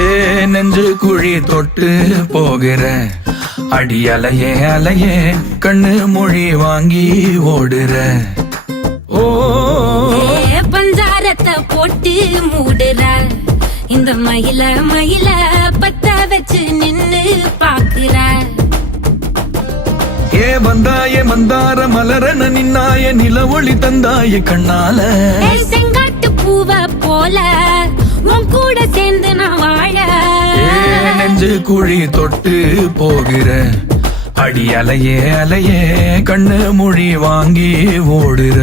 ஏ நெஞ்சு குழி தொட்டு போகிற அடி அலையே அலையே கண்ணு மொழி வாங்கி ஓடுற. ஓ பஞ்சாரத்தை போட்டு மூடுற இந்த மயில மயில பத்த வச்சு நின்னு பாக்குற. ஏ வந்தாய மந்தார மலரன நின்னாய நில ஒளி தந்தாய கண்ணால. செங்காட்டு பூவ போல உன் கூட சேர்ந்து நான் வாழ. நெஞ்சு குழி தொட்டு போகிற அடி அலையே அலையே கண்ணு மொழி வாங்கி ஓடுற.